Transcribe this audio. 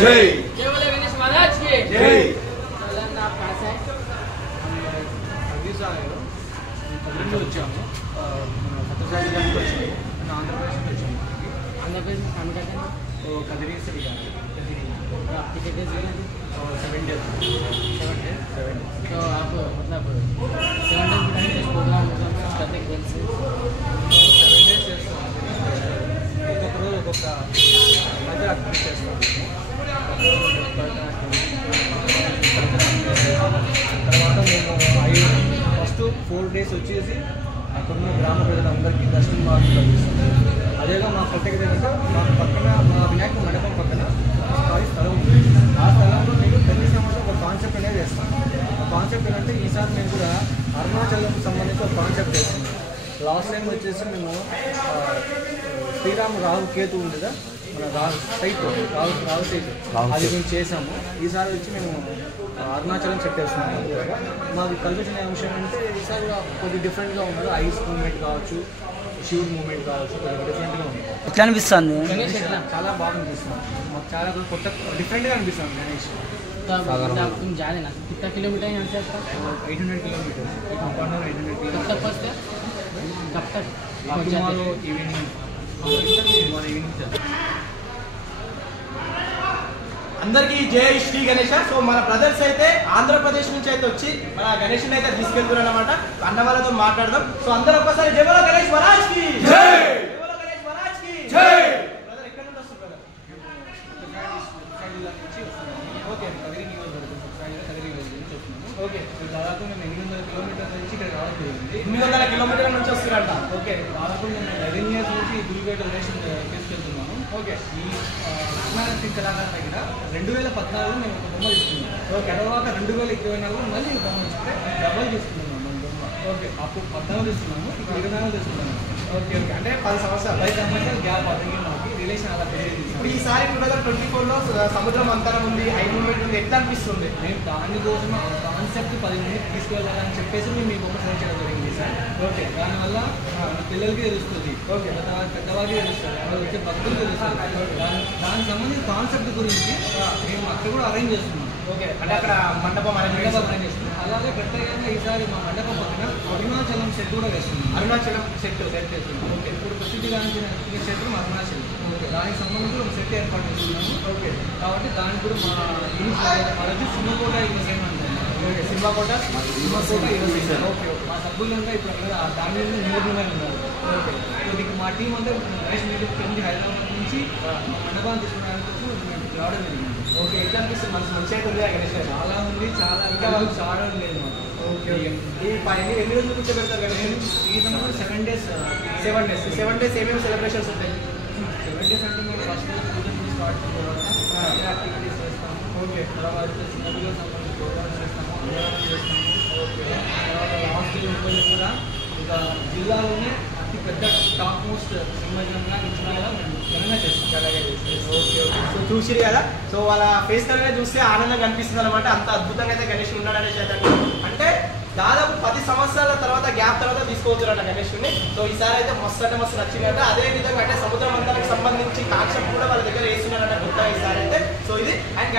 जय। केवल गणेश महाराज की जय। चलन आप कहाँ से आए? अभी से आए हो तमिल వచ్చాము మన సత్యసాయి జిల్లాకి వచ్చాము మన ఆంధ్రప్రదేశ్కి వచ్చాము आंध्र प्रदेश में काम करते हैं तो कदरी से भी जाना तो आपकी कितने दिन है? 7 days 7 days तो आप मतलब 7 डेज प्रोग्राम करते हैं कौन से 7 days చేస్తాము ఒక్కొక్క రోజు ఒక్కొక్క మధ్య యాక్టివిటీ చేస్తాము తర్వాత మేము ఫస్ట్ 4 days వచ్చేసి అక్కడున్న గ్రామ ప్రజలందరికీ దర్శనం మార్గం కలిగిస్తాం. అదేగా మా ప్రత్యేకత ఏంటంటే మా పక్కన మా వినాయక మండపం పక్కన ఖాళీ స్థలం ఉంది. ఆ స్థలంలో మేము ప్రతి సంవత్సరం ఒక కాన్సెప్ట్ అనేది వేస్తాం. ఆ కాన్సెప్ట్ ఏంటంటే ఈసారి మేము కూడా అరుణాచలంకి సంబంధించి ఒక కాన్సెప్ట్ వేస్తున్నాం. లాస్ట్ టైం వచ్చేసి మేము శ్రీరామ్ రాహు కేతు ఉంది కదా మన రాహు సైట్ రాహు సైట్ అది మేము చేసాము. ఈసారి వచ్చి మేము అరుణాచలం సెట్ చేస్తున్నాము. మాకు కల్పించిన అంశం అంటే ఈసారి కొద్దిగా డిఫరెంట్గా ఉన్నారు. ఐస్ మూవ్మెంట్ కావచ్చు, శివుడు మూవ్మెంట్ కావచ్చు, డిఫరెంట్గా ఉంది. ఎట్లా అనిపిస్తుంది गणेश इतना చాలా బాగా అనిపిస్తుంది. మాకు చాలా కొత్త డిఫరెంట్గా అనిపిస్తుంది గణేష్. तो आप तुम जा रहे ना कितना किलोमीटर है यहाँ से आपका 800 kilometers 800 कब kilometers तक पहुँचते कब तक पहुँच టుమారో जाते ఈవినింగ్ అందరికీ జై శ్రీ గణేష. సో మన బ్రదర్స్ అయితే ఆంధ్రప్రదేశ్ నుంచి అయితే వచ్చి మన గణేష్ని అయితే తీసుకెళ్తున్నారు అన్నమాట. అన్న వాళ్ళతో మాట్లాడదాం. సో అందరూ ఒక్కసారి జై బోలో గణేష్ మహారాజ్ కి జై, జై బోలో గణేష్ మహారాజ్ కి జై. బ్రదర్ ఎక్కడ నుంచి వస్తారు బ్రదర్? ఓకే కదిరి నియోజకవర్గం కదిరి విలేజ్ నుంచి వస్తున్నాము. ఓకే దాదాపు మేము 800 kilometers నుంచి ఇక్కడ రావడం జరిగింది. 800 కిలోమీటర్ల నుంచి వస్తున్నారంట. ఓకే దాదాపు మేము 11 years నుంచి గురుపేట రిలేషన్ తీసుకెళ్తున్నాము. ఓకే ఈ కృష్ణారెడ్డి కళాకారు దగ్గర 2014లో మేము ఒక బొమ్మ తీసుకున్నాం. ఓకే తర్వాత 2024లో మళ్ళీ బొమ్మ తీసుకుంటే డబల్ తీసుకున్నాము మన బొమ్మ. ఓకే అప్పుడు 14 తీసుకున్నాము, ఇప్పుడు 24 తీసుకున్నాము. ఓకే ఓకే అంటే 10 సంవత్సరాలు 10 సంవత్సరాలు గ్యాప్ అడిగి మాకు రిలేషన్ అలా పెరిగింది. ఇప్పుడు ఈసారి 2024లో సముద్రం మంతరం ఉంది, ఐ మూవ్మెంట్ ఉంది. ఎట్లా అనిపిస్తుంది? మేము దానికోసం కాన్సెప్ట్ 10 మందికి తీసుకెళ్ళాలని చెప్పేసి మేము ఈ బొమ్మ సెలెక్ట్ చేయడం జరిగింది సార్. ఓకే దానివల్ల మన పిల్లలకి తెలుస్తుంది, ఓకే పెద్దవాళ్ళకి తెలుస్తుంది, అక్కడ వచ్చే భక్తులు తెలుస్తుంది. దానికి సంబంధించిన కాన్సెప్ట్ గురించి మేము అక్కడ కూడా అరేంజ్ చేస్తున్నాం. ఓకే అంటే అక్కడ మండపం అరేంజ్ చేస్తున్నాం. అలాగే ప్రత్యేకంగా ఈసారి మా మండపం పక్కన అరుణాచలం సెట్ కూడా వేస్తున్నాం. అరుణాచలం సెట్ చేస్తున్నాం. ఓకే ఇప్పుడు ప్రసిద్ధిగాంచిన సెట్ అరుణాచలం. ఓకే దానికి సంబంధించి ఒక సెట్ ఏర్పాటు చేస్తున్నాము. ఓకే కాబట్టి దానికి కూడా మా యూనిట్ సింహకోట యూనివర్సిటీ అంటారు. Okay Simhakota university. Okay okay మా సభ్యులంతా ఇప్పుడు అక్కడ దాని మీద నిమగ్నమై ఉన్నారు. ఓకే ఇప్పుడు మా టీం అంతా గణేష్ మీటింగ్ నుంచి హైదరాబాద్ నుంచి మండపాన్ని తీసుకోవడానికి మేము రావడం జరిగింది. ఓకే ఎట్లా అనిపిస్తుంది? మనసు మంచిగా ఉంది గణేష్ గారు. చాలా ఉంది, చాలా ఇంకా వాళ్ళు చావడం లేదు మాకు. ఓకే ఈ ఎన్ని రోజులు కూర్చోబెడతారు గణేష్? ఈ సంవత్సరం 7 days 7 days ఏమేమి సెలబ్రేషన్స్ ఉంటాయి? 7 days అంటే మేము ఫస్ట్ పూజ స్టార్ట్ చేస్తాము, యాక్టివిటీస్ చేస్తాము. ఓకే తర్వాత నదులకు సంబంధించిన ప్రోగ్రామ్స్ చేస్తాము, అన్నదానం చేస్తాము. ఓకే తర్వాత లాస్ట్ రోజు కూడా ఇక జిల్లాలోనే అతి పెద్ద టాప్ మోస్ట్ నిమజ్జనంగా నిజంగా మేము ఘనంగా చేస్తాం. అలాగే చేస్తాం. ఓకే ఓకే సో చూసిరు కదా. సో వాళ్ళ ఫేస్ కలర్ చూస్తే ఆనందంగా అనిపిస్తుంది అనమాట. అంత అద్భుతంగా అయితే గణేష్ ఉన్నాడనే చేతండి. అంటే దాదాపు 10 సంవత్సరాల తర్వాత గ్యాప్ తర్వాత తీసుకోవచ్చురట గణేష్ని. సో ఈసారి అయితే మస్తు అంటే మస్తు నచ్చిందట. అదే విధంగా అంటే సముద్ర మంతరానికి సంబంధించి కాన్సెప్ట్ కూడా వాళ్ళ దగ్గర వేస్తున్నారట కొత్తగా ఈసారి అయితే. సో ఇది అండ్